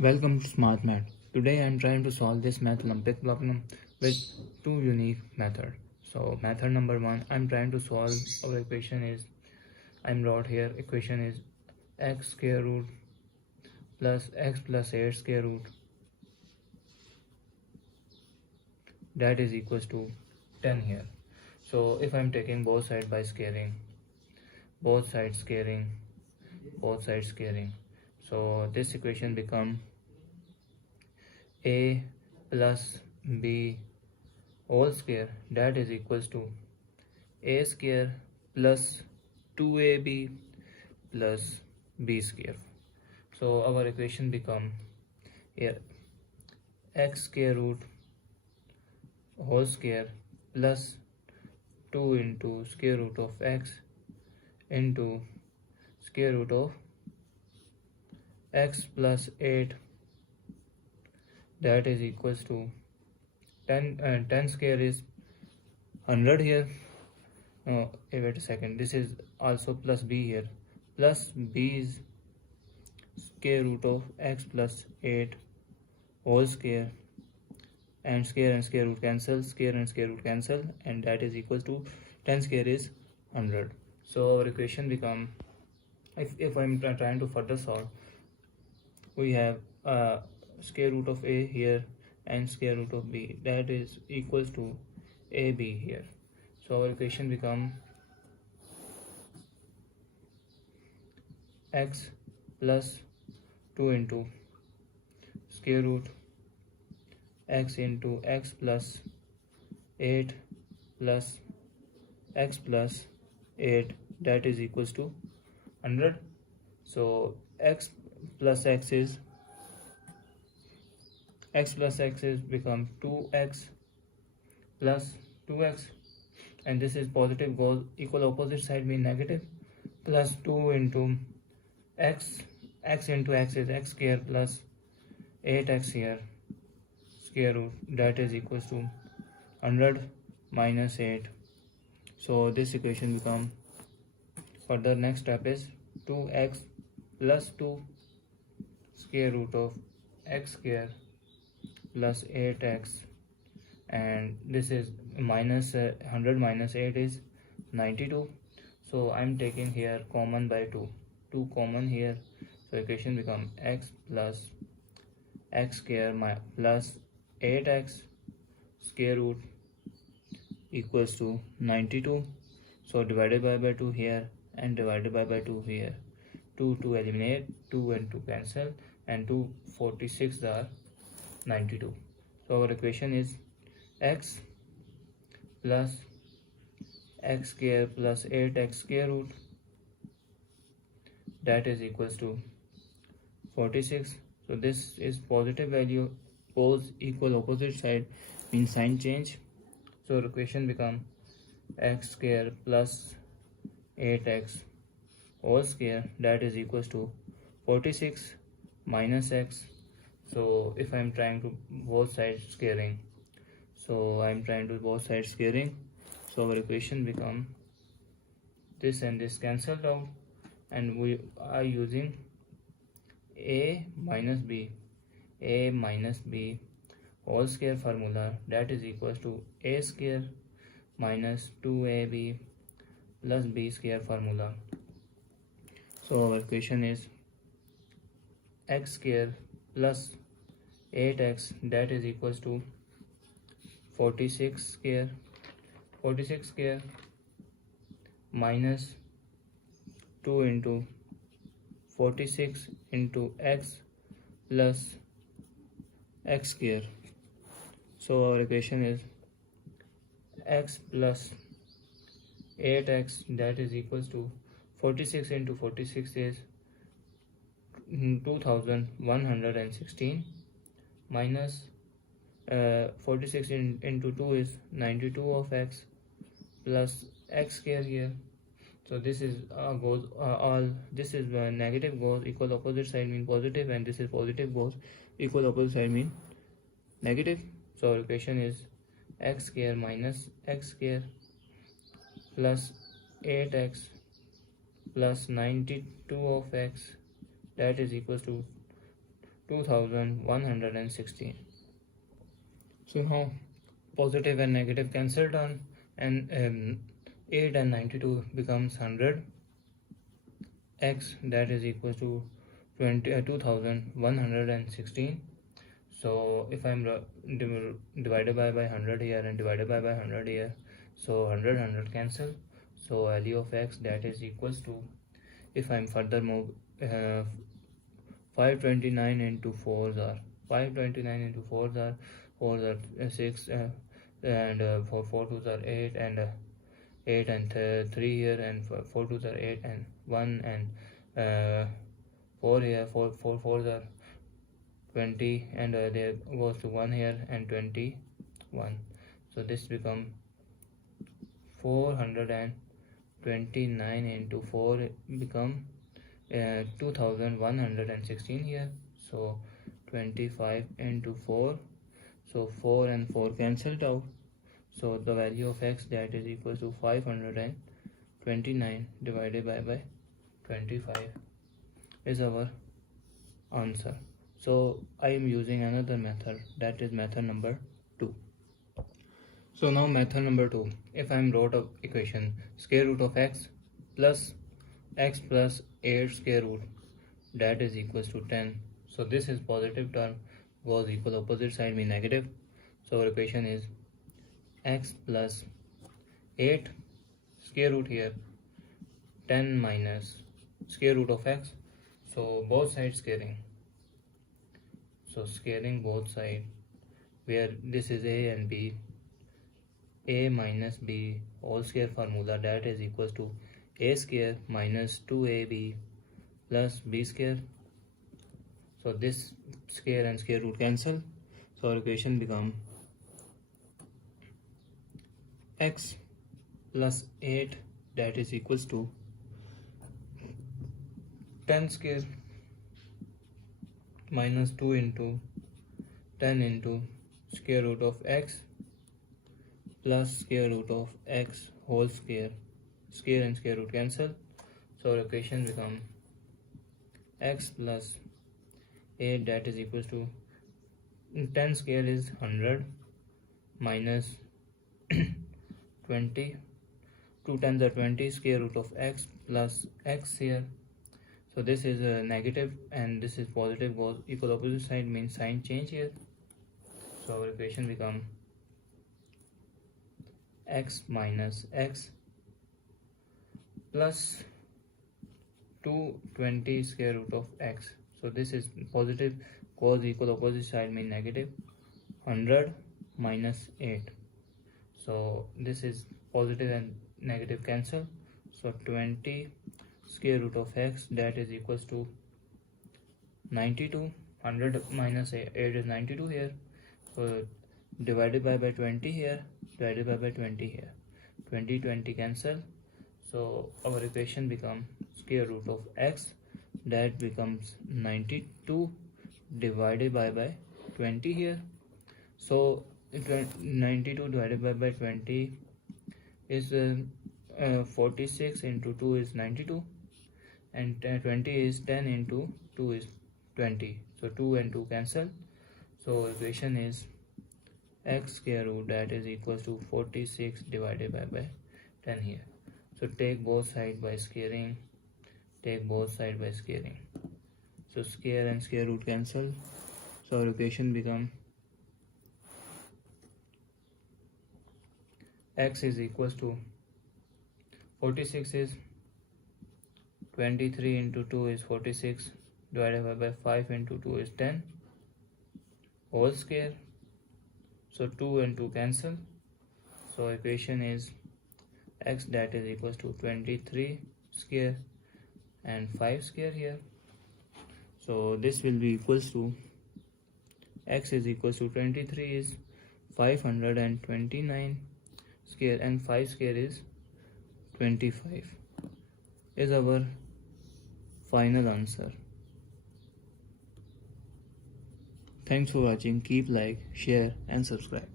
Welcome to Smart Math. Today I am trying to solve this math Olympiad problem with two unique methods. So method number one, I am trying to solve our equation is, I am wrote here equation is x square root plus x plus 8 square root, that is equals to 10 here. So if I am taking both sides by scaling, both sides scaling, so this equation become a plus b whole square, that is equals to a square plus 2ab plus b square. So our equation become here x square root whole square plus 2 into square root of x into square root of x plus 8, that is equals to 10 square is 100 here. Wait a second, this is also plus b here, plus b is square root of x plus 8 whole square, and square root cancel, and that is equals to 10 square is 100. So our equation become, if I'm trying to further solve, we have square root of a here and square root of b, that is equals to ab here. So our equation become x plus 2 into square root x into x plus 8 plus x plus 8, that is equals to 100. So x plus x is become 2x plus 2x, and this is positive goes equal opposite side mean negative, plus 2 into x into x is x square plus 8x here square root, that is equals to 100 minus 8. So this equation become, further next step is 2x plus 2 square root of x square plus 8x, and this is minus 100 minus 8 is 92. So I'm taking here common by 2 common here, so equation become x plus x square plus 8x square root equals to 92. So divided by 2 here and divided by 2 here, 2 to eliminate, 2 and 2 cancel, and 2 46 are 92. So our equation is x plus x square plus 8x square root, that is equals to 46. So this is positive value goes equal opposite side means sign change. So the equation become x square plus 8x whole square, that is equals to 46 minus x. So if I'm trying to both sides squaring, so our equation become this and this cancelled out, and we are using a minus b whole square formula, that is equals to a square minus 2ab plus b square formula. So our equation is x square plus 8x, that is equals to 46 square minus 2 into 46 into x plus x square. So our equation is x plus 8x, that is equals to 46 into 46 is 2116 minus 46 into 2 is 92 of x plus x square here. So this is goes all, this is negative goes equal opposite side mean positive, and this is positive goes equal opposite side mean negative. So our equation is x square minus x square plus 8x plus 92 of x, that is equals to 2116. So now positive and negative cancelled on, and 8 and 92 becomes 100. X, that is equal to 2116. So if I'm divided by 100 here and divided by 100 here, so 100 cancel. So value of X, that is equals to, if I'm further move, 529 into 4s are 529 into 4s are 6, and 4 2s are 8, and 8 and 3 here, and 4 2s are 8, and 1 and 4 here, 4 4s are 20, and there goes to 1 here and 21. So this become 429 into 4 become 2116 here. So 25 into 4, so 4 and 4 cancelled out. So the value of X, that is equal to 529 divided by 25 is our answer. So I am using another method, that is method number 2. So now method number 2, if I am wrote of equation square root of x plus 8 square root, that is equals to 10. So this is positive term, goes equal opposite side mean negative. So our equation is x plus 8 square root here 10 minus square root of x. So both sides squaring. So squaring both sides, where this is a and b, a minus b whole square formula, that is equals to a square minus 2ab plus b square. So this square and square root cancel. So our equation become x plus 8, that is equals to 10 square minus 2 into 10 into square root of x plus square root of x whole square. Square and square root cancel. So our equation become x plus 8, that is equals to 10 square is 100 minus 20, 2 10s are 20, square root of x plus x here. So this is a negative and this is positive, goes equal opposite side means sign change here. So our equation become x minus x plus 220 square root of x. So this is positive, goes equal opposite side mean negative, 100 minus 8. So this is positive and negative cancel. So 20 square root of x, that is equals to 92. 100 minus 8 is 92 here. So divided by 20 here, divided by 20 here, 20 cancel. So our equation become square root of x, that becomes 92 divided by 20 here. So 92 divided by 20 is 46 into 2 is 92, and 20 is 10 into 2 is 20. So 2 and 2 cancel. So equation is x square root, that is equals to 46 divided by 10 here. So take both sides by squaring, take both sides by squaring. So square and square root cancel. So our equation become x is equals to 46 is 23 into 2 is 46 divided by 5 into 2 is 10 whole square. So 2 and 2 cancel. So equation is x, that is equals to 23 square and 5 square here. So this will be equals to x is equals to 23 is 529 square and 5 square is 25 is our final answer. Thanks for watching. Keep like, share and subscribe.